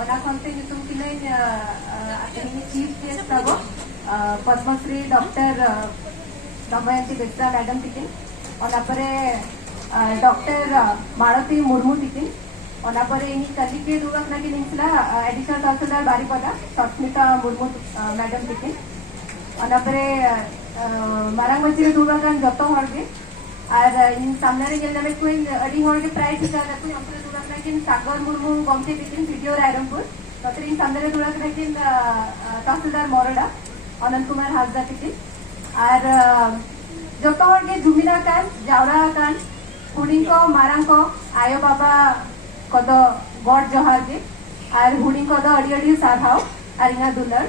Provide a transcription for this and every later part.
ona konte nyutum kinen atini chief guest abo Padmasri Dr. Damayanti Bitra madam tikin ona pare Dr. Malati Murmu tikin ona pare ini kali ke durak na kin insla additional tahsildar Baripada Satmita Murmu madam tikin ona pare marang machire durak joto horge আর ইন সামনারে যেন আমি coin আডি হরকে প্রায় ঠিকা না কোই আমরে দুরা রাখিন সাগর মুরমু গমতে বিকিন ভিডিও রায়রংপুর ততরে ইন সামনারে দুরা রাখিন তহসিলদার মরডা অনন্ত কুমার হাজদা থেকে আর যত হরকে জুমিনা কান জাওরা কান হুডিংকো মারাংকো আয়ো বাবা কদ গড জহারকে আর হুডিংকো দ অডি অডি সারহাও আর ইনা দুলার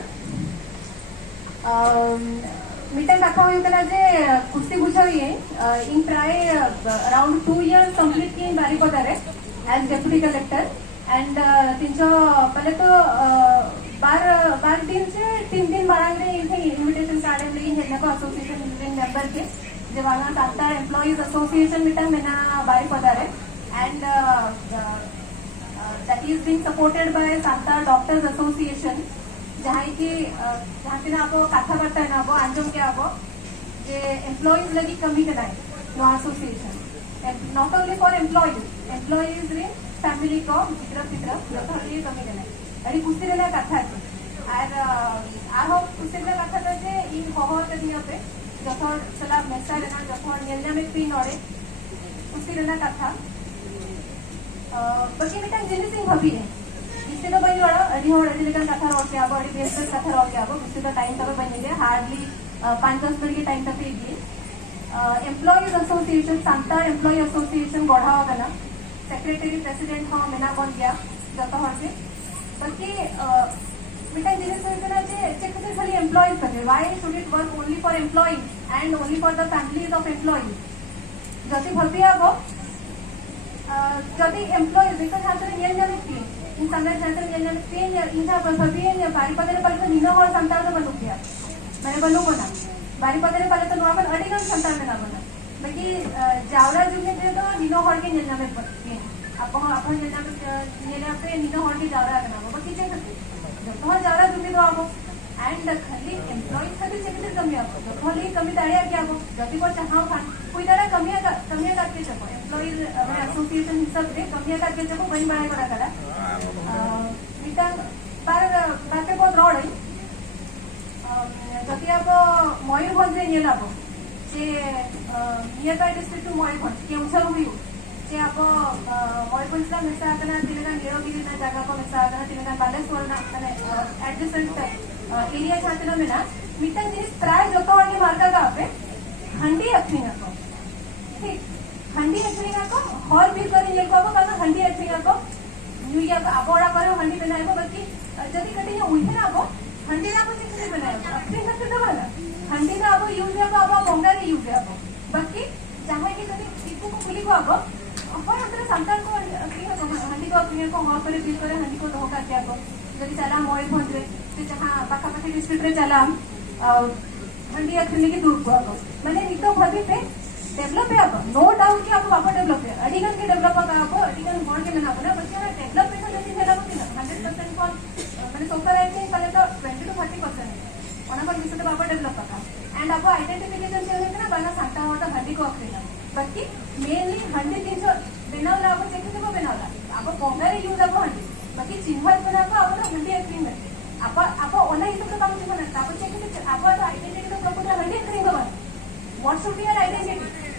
मीटिंग कथा होइकला जे कुर्सी बुझाइए इन प्राय अराउंड 2 इयर्स कंप्लीट की बारीपदा रे एज डेप्यूटी कलेक्टर एंड तिनजो पहले तो बार दिन से 3 दिन बारंग रे इथे इनविटेशन कार्ड ले हेना को एसोसिएशन मेंबर के जे वाला सांता एम्प्लॉइज एसोसिएशन मीटिंग मेना बारीपदा रे and that is being supported by Santa doctors association जहाँ की जहाँ के ना आपको कथा करता है ना आपको आंजम के आपको जे एम्प्लॉइज लगी कमी के नाई no association not only for employees रे फैमिली को चित्र तो ये कमी के नाई अरे कुछ रे ना कथा है और आहो कुछ रे कथा तो जे इन बहुत दिया पे जफर चला मैसेज ना जफर नेलना में पिन ओरे कुछ रे ना कथा बाकी बेटा जिनिस इन भाभी है इससे तो बनी वाला अड़ी हो अड़ी लेकर कथा रोक के आबो अड़ी बेस पर कथा रोक के आबो इससे तो टाइम तक बनेंगे हार्डली 5-10 मिनट के टाइम तक पेगी एम्प्लॉइज एसोसिएशन सांता एम्प्लॉय एसोसिएशन गढ़ा होगा ना सेक्रेटरी प्रेसिडेंट हो मेना बन गया जत हरके बाकी बेटा जिनिस होइते ना जे चेक से खाली एम्प्लॉइज करे why should it work only for employees and only for the families of employees जति भरती आबो जति एम्प्लॉइज बिकॉज़ हातरे नेल जाने की इन संदर्भ सेंटर में पेन इनका भरपीन बारीपदरे पहले तो निनो और संताल तो बनू किया मैंने बनू बना बारीपदरे पहले तो नॉर्मल अडिगन संताल में ना बना बाकी जावरा जुने पे तो निनो हॉल के नेलना में पेन अपन नेलना में नेला पे निनो हॉल के जावरा करना बाकी चेक करते जब तो जावरा जुने तो आपको एंड खाली एम्प्लॉइज खाली चेक करते कमी आपको तो खाली कमी दाड़िया क्या आपको जब को चाहाओ खान कोई तरह कमियां करके चको एम्प्लॉइज एसोसिएशन हिसाब से कमियां करके चको बनी बनाई बड़ा करा मिटांग बाते बहुत रोड है जति आप मयूरभंज रे नेलाबो जे nearby district to Mayurbhanj Keonjhar हुई जे आप मयूरभंज ला मिसा आतना तिलका नीलगिरी ना जगह को मिसा आतना तिलका बालेश्वर ना माने एडजेसेंट एरिया छातना में ना मिटांग जिस प्राय जतो वाली मार्का का पे हंडी अखिना को ठीक हंडी अखिना को हॉल भी करे ये को का हंडी अखिना को न्यू ईयर आबोड़ा करो हंडी बनाएबो बाकी जदी कटी ये उठे ना आबो हंडी ना को किसी बनाएबो अपने हाथ से वाला हंडी ना आबो यूज आबो आबो पोंगा रे यूज आबो बाकी जहां की कदी टिपू को खुली को आबो अपन अंदर संतान को हंडी को अपने को हॉल करे बिल करे हंडी को धोका के आबो जदी चला मोय भंद्रे से जहां पाखा पाखी डिस्ट्रिक्ट रे चला हंडी अखिनी की दूर को आबो माने नितो भदी पे डेवलप है अब नो डाउट कि आप बाबा डेवलप है अडिगन के डेवलप का आप अडिगन बोर्ड के ना बना बच्चे ना डेवलपमेंट जैसे मेरा होती ना 100% कौन मैंने सोचा है कि पहले तो 20 to 30% है ओना पर मिसे तो बाबा डेवलप का एंड आपको आइडेंटिफिकेशन से होता ना बना सांता होता हंडी को अखरीना बाकी मेनली हंडी तीन जो बनावला आप चेक से बनावला आप पोंगारे यूज आप हंडी बाकी चिन्हत बना को आप हंडी अखरीन में आप ओना हिसाब से काम बना आप चेक से आप आइडेंटिटी तो प्रॉपर हंडी अखरीन बना what should be your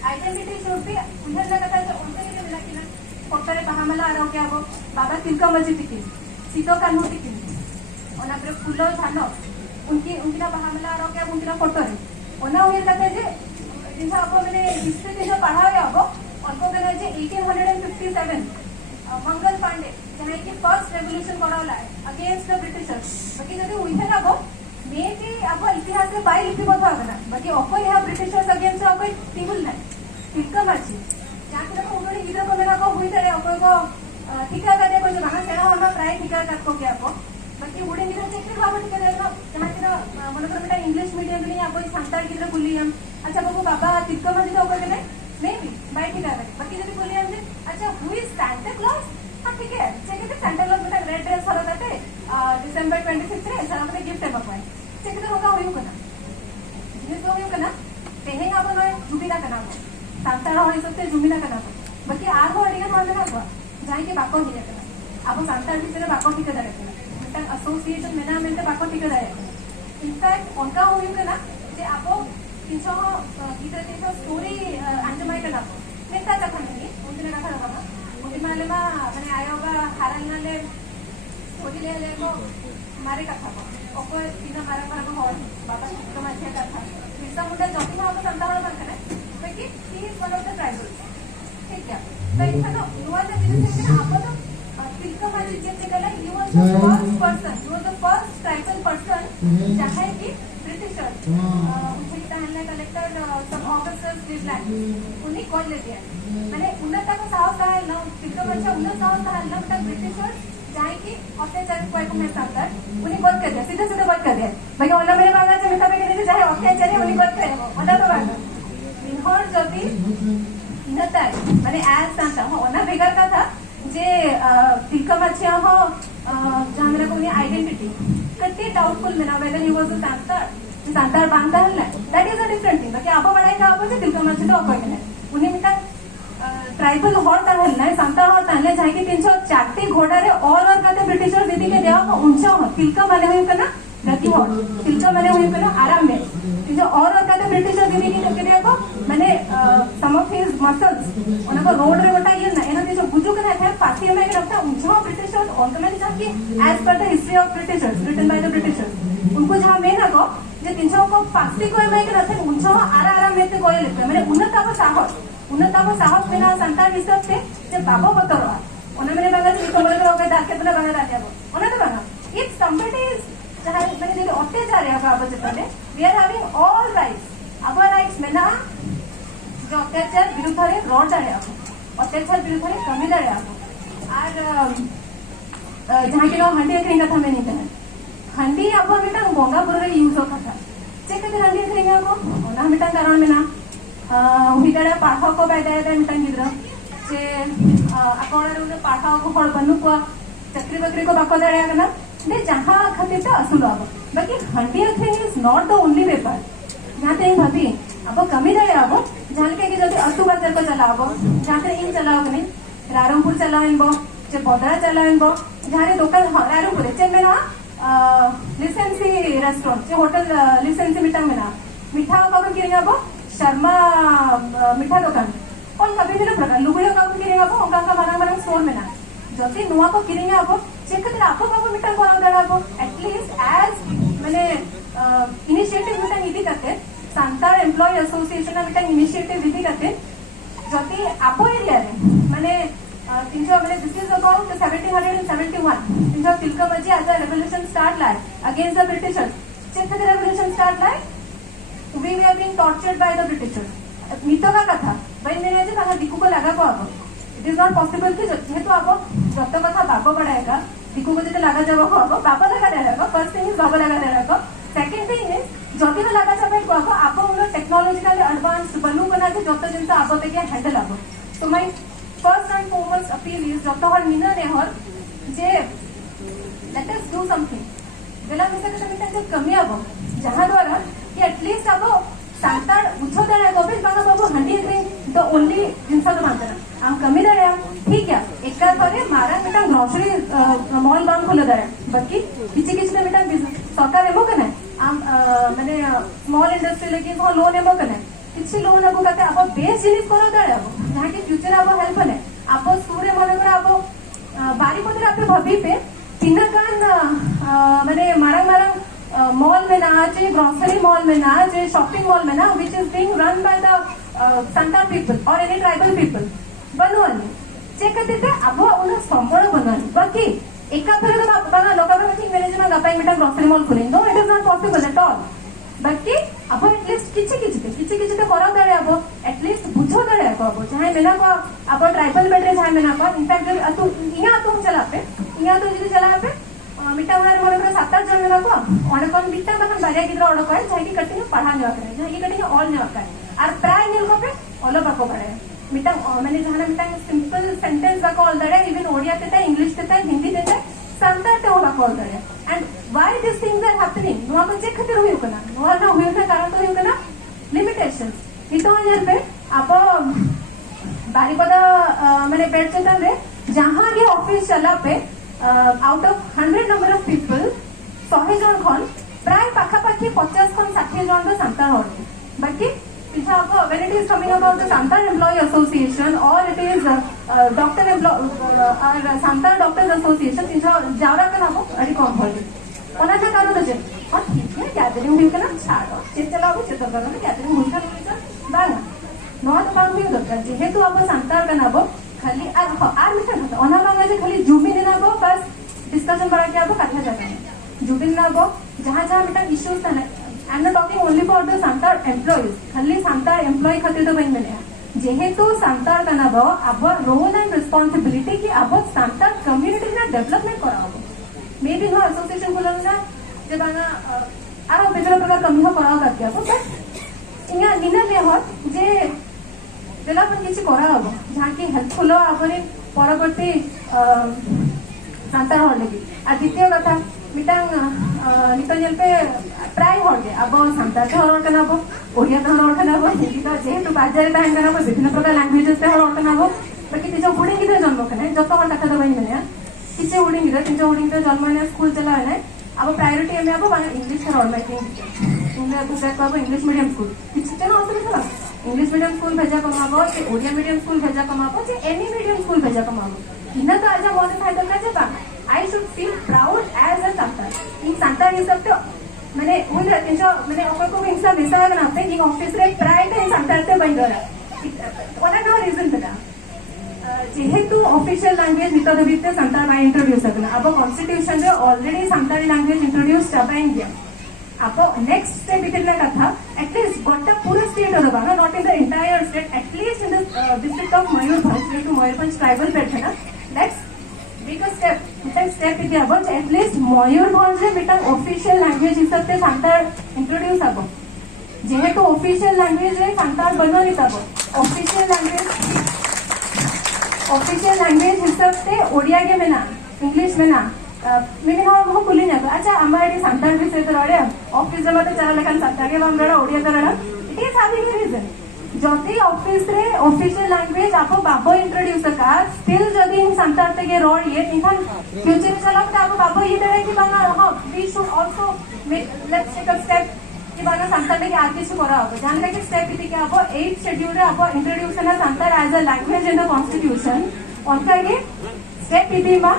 identity should be उधर लगा था तो उनके लिए मिला कि ना कोटरे बहामला आ रहा क्या वो बाबा तिलका मस्जिद की सीतो कानू की और ना फिर फूलो थानो उनकी ना बहामला आ रहा क्या उनकी ना फोटो है ओना हुए कहते जे जिनका आपको मैंने हिस्ट्री में जो पढ़ा है आपको उनको कहना है 1857 मंगल पांडे जहाँ की फर्स्ट रेवोल्यूशन करावला है अगेंस्ट द ब्रिटिशर्स बाकी जब हुई है ना वो मे भी आप इतिहास में बाई लिपि बता होगा बाकी ऑफर यहाँ ब्रिटिशर्स अगेंस्ट आप टेबल ना तिलका मर्जी जहाँ के लोग उन्होंने हीरो को मेरा को हुई तरह ऑफर को ठिका कर दिया कुछ वहाँ सेना होना प्राय ठिका कर को क्या आपको बाकी उड़े हीरो चेक कर बाबा ठिका देना जहाँ के ना मनोकर बेटा इंग्लिश मीडियम में आप संताल की तरह बोली हम अच्छा बाबू बाबा तिलका मर्जी तो ऊपर नहीं भी बाई ठिका कर बाकी जब बोली हम अच्छा हु इज सांता क्लॉज हाँ ठीक है चेक करते सांता क्लॉज बेटा रेड ड्रेस वाला था चेक होगा हुई कना जिनिस हुई कना तेहेंग अब नय जुबिना कना सानतार हो हिसाबते जुबिना कना बाकी आर हो अडिगा हर कना को जाई के बाको हिया कना अब सानतार भीतर बाको ठीक दाड़े कना मिटा एसोसिएशन मेना मेंटे बाको ठीक दाड़े इनफैक्ट उनका हुई कना जे आपो किछो गीतरे किछो स्टोरी अंजमाय कना नेता कथा नहीं उनके कथा रहा उनके माले मा माने आयोगा हारल नाले स्टोरी ले को मारे कथा को ओको तीना मारा मारा को हॉल बाबा तो माछे कथा फिरसा मुंडा जति मा को संतावळ मन करे बाकी he is one of the tribals ठीक है तो इथनो नुवा द जिनिस है आपो तो तिलका माजी जे कला you was the first person you was the first tribal person जहां की ब्रिटिशर्स उनके ताहले कलेक्टर सब ऑफिसर्स क्लीवलैंड उन्हीं कॉल ले दिया माने उन्नत का साहस का है ना तिलका बच्चा उन्नत साहस का है ना तक ब्रिटिशर्स जाए कि अत्याचार को में साथ उन्हीं बंद कर दिया सीधे सीधे बंद कर दिया भाई ओला मेरे बागा से मिठा पे के चाहे अत्याचार उन्हीं बंद करे ओला तो बात इनहर जदी इनता माने एज सांता हो ओना बेगर का था जे तिलका बच्चा हो जहां मेरा को आइडेंटिटी कते डाउटफुल मेना वेदर ही वाज अ सांतार बांधता है ना that is a different thing बाकी आपो बड़ाई का आपो जे तिलका बच्चा तो आपो के उन्हीं मिटा ट्राइबल हॉट ताहल ना सांतार हॉट ताहले जाय के 304 घोड़ा रे और कते ब्रिटिशर दीदी के देवा को ऊंचा हो तिलका माने हुई कना गति हॉट तिलका माने हुई कना आराम में जो और कते ब्रिटिशर दीदी के देवा को माने सम ऑफ हिज मसल्स उनको रोड रे गोटा ये ना एना जो गुजु कना है पासी में के रखता ऊंचा ब्रिटिशर और कने जाके as per the history of Britishers written by the Britishers उनको जहां में ना को जे 300 को पासी को में के रखते ऊंचा आराम में ते कोई लेते माने उन्नत का साहस उन्नताको साहस बिना संतान हिसाब से जब बाबा बतरवा उन्हें मेरे बागा से कमरे में होकर डाके तो बागा डाके वो उन्हें तो बागा इफ somebody is जहाँ मैंने देखा अत्याचार है बाबा से पहले we are having all rights our rights में ना जो अत्याचार विरुद्ध है रोड है आपको अत्याचार विरुद्ध है कमी है आपको और जहाँ के लोग हंडी करेंगे था मैं नहीं कहना हंडी आपको हमें बोंगा पूरा यूज होता था चेक करके हंडी करेंगे आपको उन्हें हमें कारण में ना उहिदाड़ा पाठा को बैठाया था मिटन गिद्रा जे आपण रे पाठा को फल बनू को चक्री बकरी को बाको दाड़या कना ने जहां खातिर तो असुल अब बाकी हंडी thing is not the only paper जहां ते भाभी अब कमी दाड़या अब जहां के जदी अतु बाजार को चलाबो जहां ते इन चलाओ कने रारमपुर चलाइबो जे बदरा चलाइबो जहां रे दुकान रारमपुर चे में ना लिसेंसी रेस्टोरेंट जे होटल लिसेंसी मिटा में ना मिठा का किरेगा शर्मा मिठा दुकान और कभी भी प्रकार लुगड़े का किरेगा वो उनका का मारा मारा स्टोर में ना जति नुआ को किरेगा आपको चेक करते आपको का मिठा को देना आपको एटलीस्ट एज मैंने इनिशिएटिव मिठा नीति करते सांतार एम्प्लॉय एसोसिएशन ना मिठा इनिशिएटिव नीति करते जति आपो एरिया रे माने तिंजो मैंने दिस इज अबाउट 1771 तिंजो तिलका मजी आज रेवोल्यूशन स्टार्ट लाए अगेंस्ट द ब्रिटिशर्स चेक करते रेवोल्यूशन स्टार्ट लाए we were being tortured by the Britishers मितो का कथा भाई मैंने आज ताका दिकु को लगा को अब इट इज नॉट पॉसिबल कि जेहेतु अब जत कथा बाबा बढ़ाएगा दिकु को जेते लगा जाबो अब बाबा लगा देगा फर्स्ट थिंग इज बाबा लगा देगा सेकंड थिंग इज जति में लगा जाबे को अब उन टेक्नोलॉजिकली एडवांस बनू बना के जत जिंस अब ते के हैंडल अब so my first and foremost appeal is जत हर मिना ने हर जे लेट अस डू समथिंग बेला मिसे के जे कमी अब जहां द्वारा कि एटलीस्ट अब सांतार उछो देना गोबिल बागा बाबू हंडी रे द ओनली जिंस तो मानता हम कमी दे ठीक है एक थरे मारा मिटा ग्रोसरी मॉल बांग खोले दे बाकी किछि किछि मिटा सरकार एमो कने हम माने स्मॉल इंडस्ट्री लेके वो लोन एमो कने किछि लोन अब कते अब बेस जिनिस करो दे अब जहां के फ्यूचर अब हेल्प ने अब सूर्य मन कर अब बारी पदर आप भभी पे तिनकान माने मारा मारा मॉल में ना जे ग्रोसरी मॉल में ना जे शॉपिंग मॉल में ना which is being run by the संतान पीपल और एनी ट्राइबल पीपल बनवानी चेक करते थे अब उन संबल बनवानी बाकी एका थरे तो बाबा लोका बाबा ठीक मैनेजमेंट गपाई मिटा ग्रोसरी मॉल खोले no it is not possible at all बाकी अब एटलीस्ट किछि तो करा दे अब एटलीस्ट बुझो दे अब चाहे मेना को अब ट्राइबल बेटरे चाहे मेना को इनफैक्ट जब अतु इया तुम चला पे इया तो जदी चला पे मिटा उड़ा मोर पर 7-8 जन मेना को ओडकन बिटा बखन बारिया गिद्रा ओडक है जाहि की कटिंग पढ़ा नेवा करे जाहि की कटिंग ऑल नेवा करे और प्राय निल को पे ओलो बाको पड़े मिटा माने जहां मिटा सिंपल सेंटेंस बाको ऑल दड़े इवन ओडिया ते इंग्लिश ते हिंदी ते संतार ते बाको ऑल दड़े and why this things are happening नुआ को चेक खातिर हुई कना नुआ ना हुई ना कारण तो हुई कना लिमिटेशंस नितो हजार पे आप बारीपदा माने पेट चेतन रे जहां के ऑफिस चला पे out of 100 number of people 100 जन खन प्राय पाखापाखि 50 खन 60 जन तो सांतार हो बाकी when it is coming about the Santar Employee Association or it is Doctor Santar Doctors Association Jaora का नाम अड़ी कौन बोल ओना का कारण है और ठीक है गैदरिंग हुई ना छाड़ो चित चलाओ चित करो ना गैदरिंग हुई का बांग नो तो काम हुई दरकार जेहेतु अब सांतार का नाम खाली आर मिठा होता ओना बांगा जे खाली जुबी ने नाम बस डिस्कशन बड़ा के अब कथा जाता जुबी नाम जहां जहां मिठा इश्यूज था I'm not talking only for the Santar employees. खाली Santar employee खातिर तो बन बने जेहेतु Santar का ना बो अब रोल एंड रिस्पांसिबिलिटी की अब Santar कम्युनिटी ना डेवलपमेंट कराओ मे बी नो एसोसिएशन को ना जब आना आरो विभिन्न प्रकार कमी हो कराओ करके अब बट इना निना में हो जे डेवलपमेंट किसी कराओ जहाँ की हेल्पफुल हो आपने परवर्ती Santar हो लगी और द्वितीय कथा मिटांग नितंजल पे प्राय हो गए अब सांतार के हर करना बो ओडिया तो हर करना बो हिंदी तो जेहेतु बाजार ताहन करना बो विभिन्न प्रकार लैंग्वेजेस पे हर करना बो बाकी तिजो उडिंग की जन्म कने जतो हर कथा तो बइन ने किसे उडिंग रे तिजो उडिंग तो जन्म ने स्कूल चला है अब प्रायोरिटी में अब बांग इंग्लिश का रोल मेकिंग इंग्लिश तो बैक अब इंग्लिश मीडियम स्कूल किछते ना असुविधा इंग्लिश मीडियम स्कूल भेजा कमाबो कि ओडिया मीडियम स्कूल भेजा कमाबो जे एनी मीडियम स्कूल भेजा कमाबो इना तो आजा मोने फायदा का जे बांग I should feel proud as a Santar. In Santar ये सब तो मैंने वो रहते जो मैंने ऑफर को इंस्टा बेसा बनाते हैं कि ऑफिस रे प्राइड है Santar से बन रहा है। What are the reasons बता? जेहेतु ऑफिशियल लैंग्वेज नितो दबिते Santar में इंट्रोड्यूस करना अब कॉन्स्टिट्यूशन रे ऑलरेडी Santali लैंग्वेज इंट्रोड्यूस चबाइन गया अब नेक्स्ट स्टेप इतना कथा एटलीस्ट गोटा पूरा स्टेट होगा ना not in the entire state at least in the district of Mayurbhanj to Mayurbhanj tribal belt है ना लेट्स बिग स्टेप स्टेप इति अब एटलीस्ट मयूरभंज रे बिटा ऑफिशियल लैंग्वेज हिसाब से Santar इंट्रोड्यूस अब जेहेतु ऑफिशियल लैंग्वेज रे Santar बनो नि तब ऑफिशियल लैंग्वेज हिसाब से ओडिया के में ना इंग्लिश में ना मैंने हम भूली ना अच्छा हमारे Santar भी से तो रड़े ऑफिस जमा तो चला लेकिन Santar के हम रड़ा ओडिया तो रड़ा it is having a reason जति ऑफिस रे ऑफिशियल लैंग्वेज आपको बाबो इंट्रोड्यूस का स्टिल जदि इन Santar ते के रोड ये इनखान फ्यूचर चला तो आपको बाबो ये दे कि बांगा हां we should also let's take a step कि बांगा Santar के आगे से करा हो जान के स्टेप इति के आपको 8 शेड्यूल रे आपको इंट्रोड्यूस करना Santar as a language in the constitution उनका ये स्टेप इति मा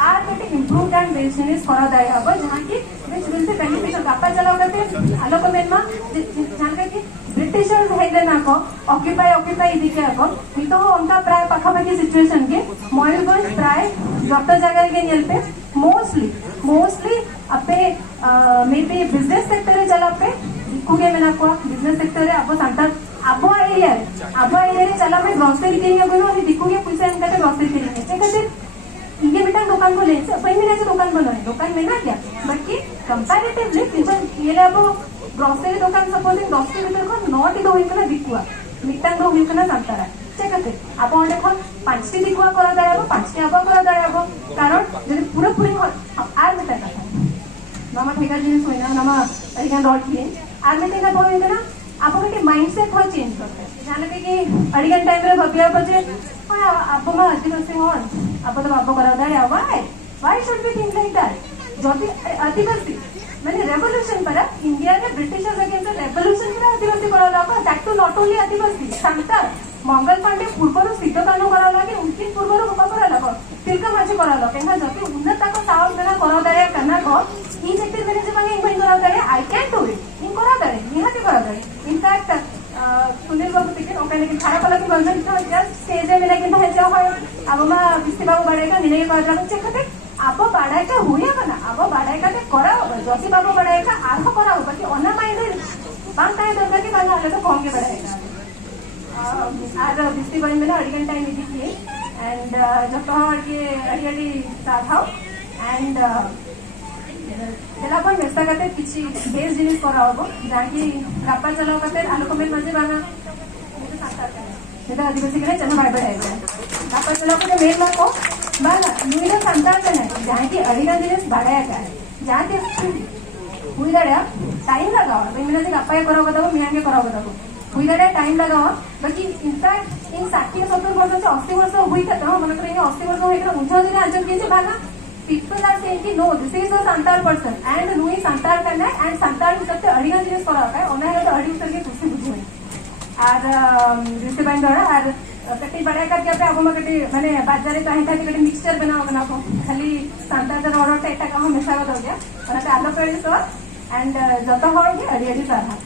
आर के इम्प्रूव एंड बिजनेस करा दाय अब जहां की विच विल बी बेनिफिशियल कापा चलाओ करते आलोक मेनमा जान के ब्रिटिशर्स हेले ना को ऑक्युपाई इदिके को तो उनका प्राय पाखापाखि सिचुएशन के मयूरभंज प्राय डॉक्टर जगह के नियल पे मोस्टली अपे मे बी बिजनेस सेक्टर रे चला पे कुगे में ना को बिजनेस सेक्टर रे अब Santar अब एरिया रे चला में ग्रोसरी के गनो अनि दिकुगे पैसा इनका ग्रोसरी के लिए कहते ये बेटा दुकान को ले पहिने से दुकान बनाए दुकान में ना क्या बट कंपैरेटिवली किंतु ये अब ग्रोसरी दुकान सपोजिंग 10 भीतर को 9 टी होई कना दिकुआ मिटान दो होई कना Santar चेक करते आपण देखो 5 टी दिकुआ करा दायबो 5 टी अब करा दायबो कारण जदि पूरा आर बेटा का मामा ठेका जिनिस होइना नामा अरिगा डॉट की आर में तेना बोल देना आपको के माइंडसेट हो चेंज करते जाने कि अड़िगन टाइम रे भबिया पचे आप मा आदिवासी होन आप तो बाबा करा दाय why should be think like that जदि आदिवासी माने रेवोल्यूशन पर इंडिया ने ब्रिटिशर्स अगेंस्ट रेवोल्यूशन पर आदिवासी करा दाबा दैट टू नॉट ओनली आदिवासी Santar मंगल पांडे पूर्वरु सिद्धकानो करा लागे उनकी पूर्वरु बाबा करा लागो तिलका माछी करा लो केना जति उन्नत को साहस देना करा दाय करना को ई जेते मेरे जे मांगे इनवाइट करा दाय I can do it in करा दाय निहाती करा दाय इनफैक्ट सुनील बाबू टिकट ओकाने के खारा पला की बंधन था जस्ट स्टेज में लेकिन भेजा है अब मा बिस्ती बाबू बड़ेगा निने का करा चेक करते आप बाड़ाई का हुए बना अब बाड़ाई का करा जसी बाबू बड़ाई का आर्थ करा बाकी ओना माइंड बांग काय दरकार की बांग आले तो कौन के बड़ाई आज बिस्ती बन में ना अड़िगन टाइम इदी की एंड जब तो ये अड़ियडी साथाओ एंड तेला पण व्यस्ता करते किसी बेस जिनिस करा होबो जाकी गप्पा चलाओ करते आलोक में मजे बांगा मुझे Santar करते नेता आदिवासी के चलो बाय बाय आइबे गप्पा चलाओ करते मेन मा को बांगा नुइला Santar करना जाकी अड़िगन जिनिस बाड़ाया का जाके हुई दाड़ा टाइम लगाओ इमिना से गप्पा कराव कदा मियाँ कराव कदा हुई दाड़ा टाइम लगाओ बाकी इनफैक्ट इन 60-70 वर्ष से 80 वर्ष हुई था मन कर 80 वर्ष होकर मुझे आंसर किए भागा people are saying कि no this is a Santal person and Nooyi Santal करना है and Santal सबसे अड़िगा जिनिस करा है उन्हें है तो अड़ी करके खुशी बुझे आर जिससे बन दौड़ा आर कटी बड़ा करके अपने आपको कटी मैंने बाजारे कहीं था कि कटी मिक्सचर बनाओ बना को खाली Santal जन ऑर्डर टेटा का हम मिसावा दो गया और अपने आलू पेड़ सो एंड जतो हो गया अड़ी अड़ी सारा